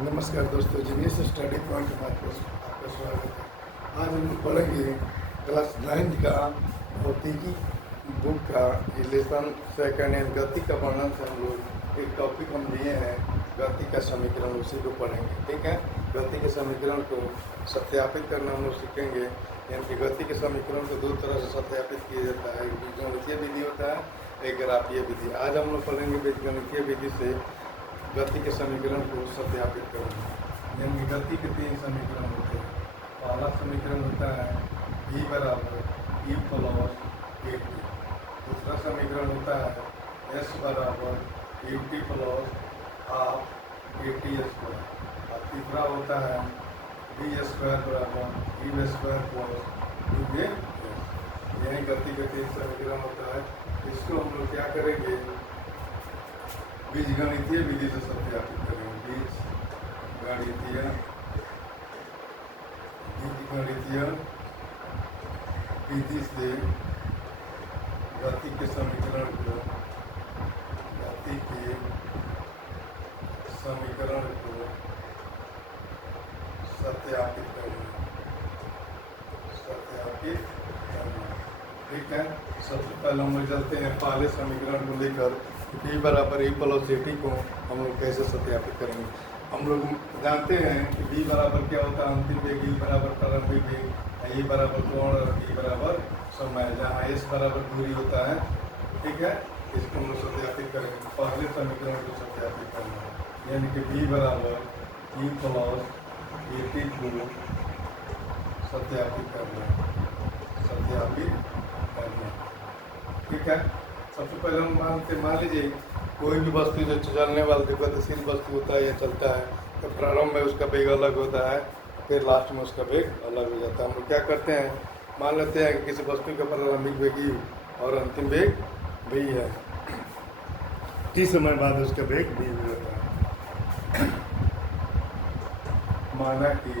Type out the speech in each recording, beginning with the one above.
नमस्कार दोस्तों, genius study point में आपका स्वागत है। आज हम पढ़ेंगे क्लास 9 का भौतिकी बुक का लेसन सेकंड एंड गति का वर्णन से हम लोग एक टॉपिक हम लिए हैं, गति का समीकरण, उसी को पढ़ेंगे। ठीक है, गति के समीकरण को सत्यापित करना हम लोग सीखेंगे। यानी कि गति के समीकरण को दो तरह से सत्यापित किया जाता है, एक बीजगणितीय विधि होता है, एक ग्राफीय विधि। आज हम लोग पढ़ेंगे बीजगणितीय विधि से गति के समीकरण को सत्यापित करेंगे। यानी गति के तीन समीकरण होते हैं। पहला समीकरण होता है E बराबर E प्लस AT। दूसरा समीकरण होता है S बराबर UT plus half AT square. और तीसरा होता है B स्क्वायर बराबर U स्क्वायर प्लस UA। यही गति के तीन समीकरण होता है। इसको हम लोग क्या करेंगे, बीजगणितीय विधि से सत्यापित करेंगे। बीजगणितीय विधि से गति के समीकरण को सत्यापित करेंगे। ठीक है, सबसे पहले हम लोग चलते हैं पहले समीकरण को लेकर B बराबर E प्लस AT को हम लोग कैसे सत्यापित करेंगे। हम लोग जानते हैं कि B बराबर क्या होता है, अंतिम वेग, E बराबर प्रारंभिक वेग, E बराबर कोण और B बराबर समय, जहाँ S बराबर दूरी होता है। ठीक है, इसको हम लोग सत्यापित करेंगे। पहले समीकरण को सत्यापित करना है, यानी कि B बराबर E प्लस AT को सत्यापित करना है। ठीक है, सबसे पहले हम मान लीजिए कोई भी वस्तु जो चलने वाला गतिशील वस्तु होता है या चलता है, तो प्रारंभ में उसका वेग अलग होता है, फिर लास्ट में उसका वेग अलग हो जाता है। हम लोग क्या करते हैं, मान लेते हैं कि किसी वस्तु का प्रारंभिक वेग E और अंतिम वेग V है। t समय बाद उसका वेग V हो जाता है। माना कि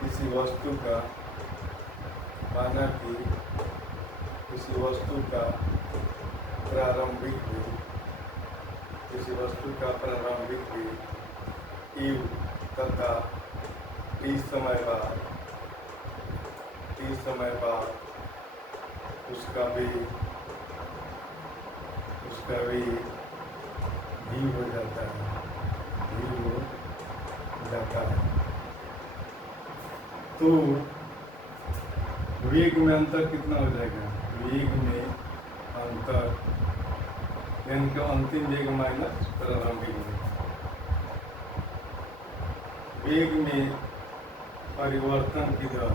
किसी वस्तु का प्रारंभिक वेग U तथा t समय बाद उसका वेग V हो जाता है। तो वेग में अंतर कितना हो जाएगा, वेग में अंतर यानी कि अंतिम वेग माइनस प्रारंभिक वेग में परिवर्तन की दर,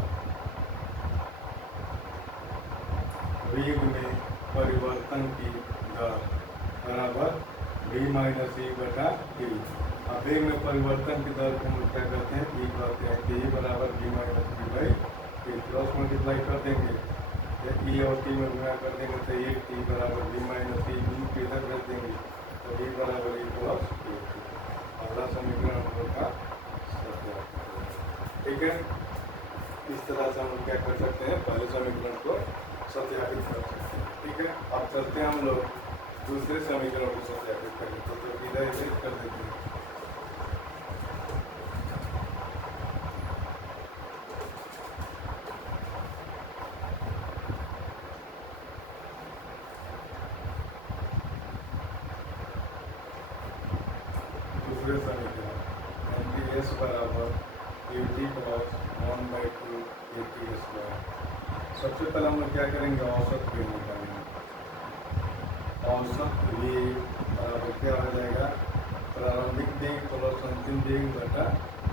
बराबर V माइनस E बटा T। अब वेग में परिवर्तन की दर को हम क्या कहते हैं, E कहते हैं। E बराबर V minus E by T। Cross multiply कर देंगे, E और T में गुणा कर देंगे तो ये T बराबर V माइनस E, V को इधर रख देंगे तो V बराबर E प्लस T। अगला समीकरण हम लोग का सत्यापित। ठीक है, इस तरह से हम लोग क्या कर सकते हैं, पहले समीकरण को सत्यापित कर सकते हैं। ठीक है, अब चलते हैं हम लोग दूसरे समीकरण को सत्यापित करेंगे। तो इधर कर देते हैं। दूसरे समीकरण S बराबर UT प्लस 1/2 AT स्क्वायर। सबसे पहले हम लोग क्या करेंगे, औसत वेग निकालेंगे। औसत वेग बराबर क्या हो जाएगा, प्रारंभिक वेग प्लस अंतिम वेग बटा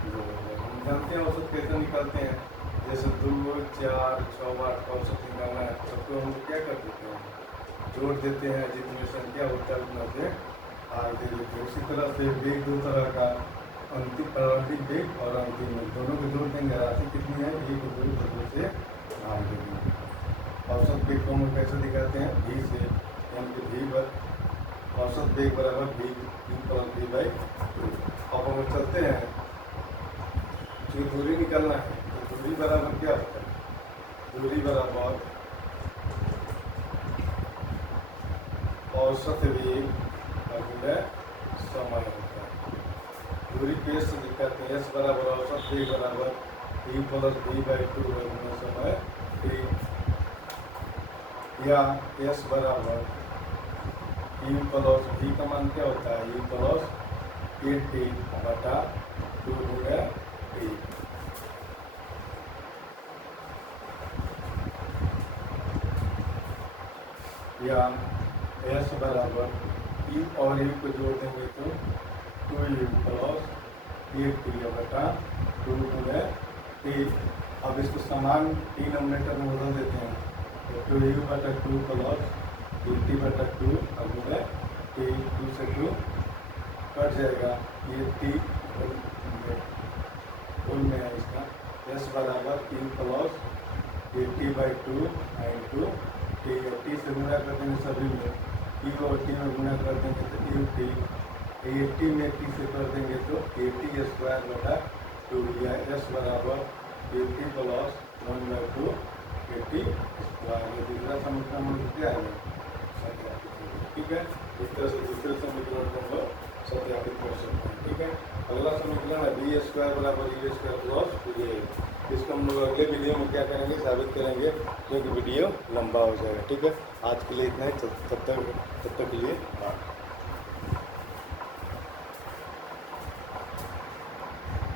2। हम जानते हैं औसत कैसे निकालते हैं, जैसे 2, 4, 6, 8 का औसत निकालना है, सबको हम लोग क्या कर देते हैं, जोड़ देते हैं, जितनी संख्या होता है उतना से आगे दे देते हैं। उसी तरह से वेग दो तरह का, अंतिम प्रारंभिक वेग और अंतिम वेग, दोनों को जोड़ देंगे। राशि कितनी है, V को 2 से भाग देंगे। औसत वेग को हम कैसे दिखाते हैं, V से, यानी कि V पर औसत वेग बराबर V प्लस V बाई 2। अब हम चलते हैं, जो दूरी निकालना है, तो दूरी बराबर क्या होता है, दूरी बराबर औसत वेग समय होता है। दूरी पेज से दिखाते हैं। एस बराबर औसत v बराबर v प्लस v/2 वर्ग समय t, या एस बराबर u प्लस v का मान क्या होता है, u प्लस टी बटा 2 गुणा टी। या एस बराबर u और u को जोड़ देंगे तो 2u प्लस 8t बटा 2 गुणा टी। अब इसको समान टी नोमिनेटर में बदल देते हैं तो 2u बटा 2 प्लस 8t बटा 2 गुणा टी। 2 से 2 कट जाएगा, ये टी होल में है इसका। एस बराबर u plus 8t/2 into T. T से गुणा कर देंगे सभी में, यू और टी में गुणा कर देंगे तो यू टी, 80 में टी से कर देंगे तो 80 स्क्वायर बटा 2, या एस बराबर 80 प्लस 1/2 80 स्क्वायर। दूसरा समीकरण क्या है, सत्यापित। ठीक है, इस तरह से दूसरे समीकरण को हम लोग सत्यापित कर सकते हैं। ठीक है, अगला समीकरण है बी स्क्वायर बराबर यू स्क्वायर प्लस ये। इसको हम लोग अगले वीडियो में क्या करेंगे, साबित करेंगे, क्योंकि वीडियो लंबा हो जाएगा। ठीक है, आज के लिए इतना ही, तब तक के लिए बाय।